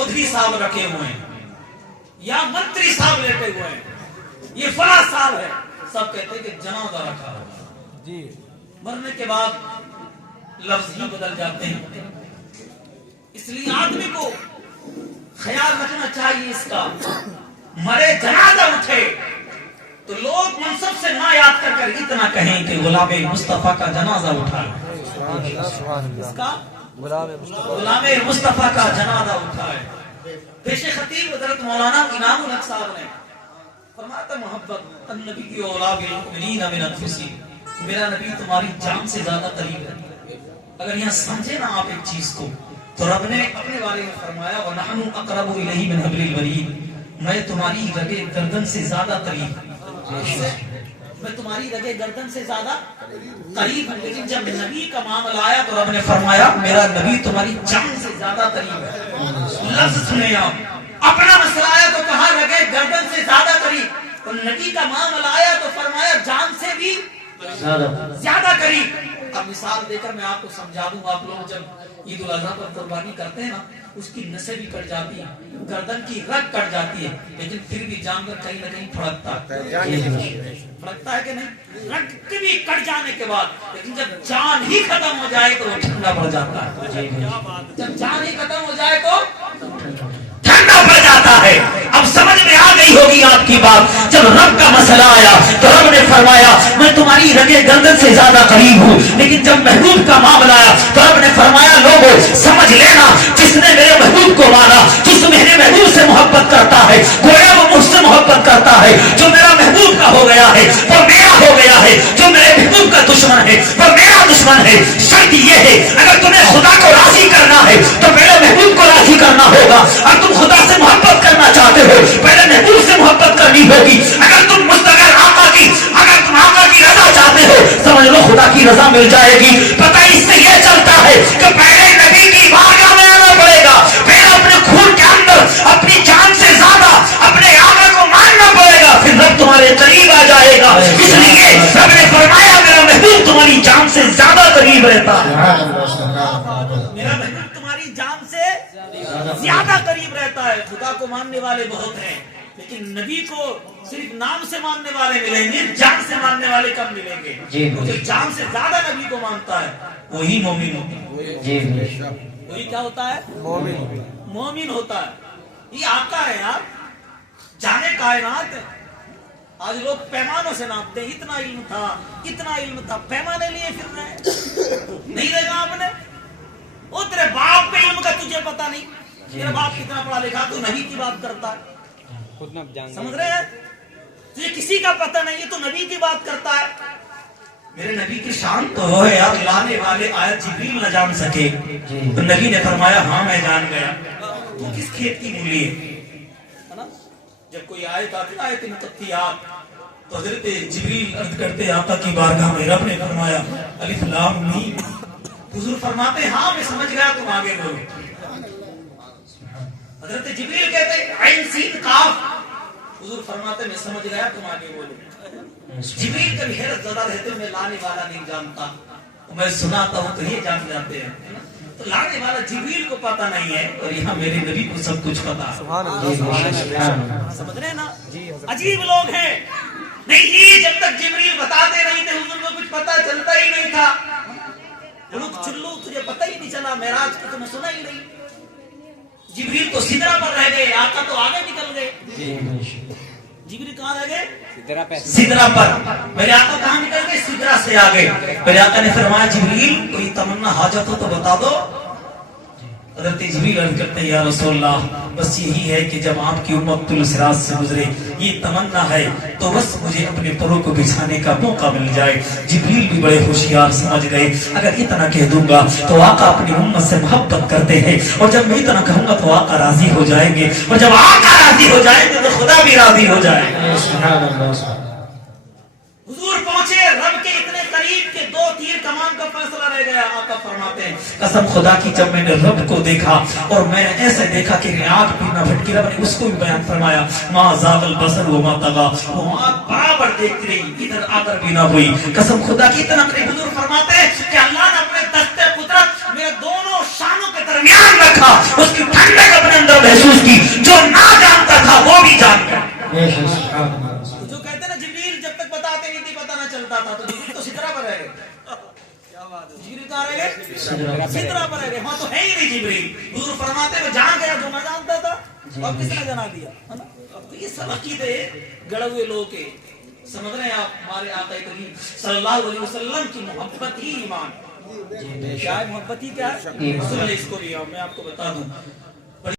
चौधरी साहब रखे हुए हैं या मंत्री साहब लेटे हुए हैं, ये फला साहब है, सब कहते हैं कि जनाजा रखा होगा जी। मरने के बाद लफ्ज ही बदल जाते हैं। इसलिए आदमी को ख्याल रखना चाहिए इसका, मरे जनाजा उठे तो लोग मनसब से ना याद कर इतना कहें कि गुलाम मुस्तफा का जनाजा उठा, इसका गुलाम मुस्तफा का जनाजा उठा है। पेश खतीब हज़रत मौलाना इनामुल हक साहब ने फरमाया मोहब्बत नबी की औलाद मुमिनीन मिन अनफुसिहिम, मेरा नबी तुम्हारी जान से ज्यादा करीब है। अगर यहाँ समझे ना आप एक चीज को, तो रब ने अपने बारे में फरमाया व नहनु अक़रबु इलैहि मिन हब्लिल वरीद, मैं तुम्हारी रगे गर्दन से ज्यादा करीब, मैं तुम्हारी रगे गर्दन से ज्यादा करीब हूं। लेकिन जब नबी का मामला आया तो रब ने फरमाया मेरा नबी तुम्हारी जान से ज्यादा करीब है। लफ्ज सुने आप, अपना मसला आया तो कहा रगे गर्दन से ज्यादा करीब, तो नबी का मामला आया तो फरमाया जान से भी ज्यादा करीब। अब मिसाल देकर मैं आपको समझा दूं, आप लोग जब ईद उल अज़हा पर कुर्बानी करते हैं ना, उसकी नसें भी कट जाती है, गर्दन की रग कट जाती है, लेकिन फिर भी जानवर कहीं ना कहीं फड़कता है कि नहीं? रग भी कट जाने के बाद, लेकिन जब जान ही खत्म हो जाए तो वो ठंडा पड़ जाता है। जब जान ही खत्म हो जाए तो ठंडा पड़ जाता है। अब समझ में आ गई होगी आपकी बात। जब रब का मसला आया तो रब ने फरमाया मैं तुम्हारी रगे गर्दन से ज्यादा करीब हूँ। लेकिन जब महबूब का मामला आया तो रब ने फरमाया लोगों समझ लेना, जिसने मेरे महबूब को माना, जिस मेरे महबूब से मोहब्बत करता है, गोया वो मुझसे मोहब्बत करता है। जो मेरा महबूब का हो गया है वो मेरा हो गया है, जो मेरे महबूब का दुश्मन है वो मेरा दुश्मन है। शर्त ये है अगर तुम्हें खुदा को राजी करना है तो मेरे महबूब को राजी करना होगा। और तुम खुदा से मोहब्बत करना चाहते हो पहले महबूब से मोहब्बत करनी होगी। अगर तुम मुस्तगर आका की, अगर तुम आका की रजा चाहते हो, समझ लो खुदा की रजा मिल जाएगी। पता इससे ये चलता है कि पहले नबी की बारगाह में आना पड़ेगा, पहले अपने खून के अंदर अपनी जान से ज्यादा अपने आका को मानना पड़ेगा, फिर रब तुम्हारे करीब आ जाएगा। इसलिए रब ने फरमाया मेरा महबूब तुम्हारी जान से ज्यादा करीब रहता है, मेरा महबूब तुम्हारी जान से ज्यादा करीब रहता है। खुदा को मानने वाले बहुत हैं, लेकिन नबी को सिर्फ नाम से मानने वाले मिलेंगे, जान से मानने वाले कम मिलेंगे। तो जो जान से ज्यादा नबी को मानता है वही मोमिन होता है। वही क्या होता है? मोमिन होता है। ये आपका है यार, जाने कायनात। आज लोग पैमानों से नापते, इतना इल्म था, इतना इल्म था, पैमाने लिए फिर रहे नहीं रहेगा आपने। ओ तेरे बाप पे इल्म का तुझे पता नहीं, तेरा बाप कितना पढ़ा लिखा, तू नबी की बात करता है, समझ रहे हैं? तुझे किसी का पता नहीं है, तो नबी की बात करता है। मेरे नबी की शान तो है यार, लाने वाले आयत जिब्रील न जान सके, तो नबी ने फरमाया हाँ मैं जान गया। तू किस खेत की मूली है ना? जब कोई आयत आती, आयत मुक़त्तियात, तो हज़रत जिब्रील अर्ज करते आका की बारगाह में, रब ने फरमाया अलिफ लाम मीम, हुजूर फरमाते हाँ मैं समझ गया, तुम आगे बोलो। हज़रत जिब्रील कहते आइन सीन काफ, हुजूर फरमाते मैं समझ गया, तुम आगे बोलो। जिब्रील कभी हैरत ज़दा रहते मैं लाने वाला नहीं जानता, मैं सुनाता हूँ तो ये जान जाते हैं। तो लाने वाला जिब्रील को पता नहीं है और यहाँ मेरे नबी को सब कुछ पता है। समझ रहे ना? अजीब लोग हैं। नहीं ये जब तक जिब्रील बताते नहीं थे हुजूर को कुछ पता चलता ही नहीं था। चुल्लू तुझे पता ही नहीं चला, मेराज को तुम्हें सुना ही नहीं। जिब्रील तो सिदरा पर रह गए, आका तो आगे निकल गए। जिब्रील कहाँ रह गए? सिदरा पर। मेरे आका कहाँ निकल गए? सिदरा से आगे। मेरे आका ने फरमाया जिब्रील कोई तमन्ना हाजत हो तो बता दो। हज़रत जिब्रील अर्ज़ करते हैं या रसूलल्लाह बस यही है कि जब आपकी उम्मत तुल सिरात से गुजरे, ये तमन्ना है तो बस मुझे अपने परों को बिछाने का मौका मिल जाए। जिब्रील भी बड़े होशियार समझ गए, अगर इतना कह दूंगा तो आका अपनी उम्मत से मोहब्बत करते हैं, और जब मैं इतना कहूंगा तो आका राजी हो जाएंगे, और जब आका राजी हो जाएंगे तो खुदा भी राजी हो जाएगा। हुजूर पहुंचे रब के इतने करीब के दो तीर कमान का फैसला रह गया। आका फरमाते हैं कसम खुदा की जब मैंने रब को देखा और मैंने ऐसे देखा कि आंख भी न भटकी, रब ने उसको भी बयान फरमाया मा ज़ाग़ल बसर व मा तग़ा, वो आंख बराबर देखती रही, इधर आकर भी ना हुई। कसम खुदा की इतना करीब। हुजूर फरमाते हैं कि अल्लाह ने अपने दस्ते कुदरत मेरे दोनों शानों के दरमियान रखा, उसकी ठंडक अपने अंदर چلتا تھا تو جبریل تو سدرہ پر رہ گئے. جبریل کہاں رہ گئے؟ سدرہ پر رہ گئے. وہاں تو ہے ہی نہیں جبریل. حضور فرماتے میں جہاں گیا جو نہ جانتا تھا اب کس نے جنا دیا. تو یہ سب عقیدے گڑے ہوئے لوگ کے. سمجھ رہے ہیں آپ؟ ہمارے آقا کریم صلی اللہ علیہ وسلم کی محبت ہی ایمان. کیا ہے محبت ہی؟ کیا ہے؟ اس کو لیا میں آپ کو بتا دوں.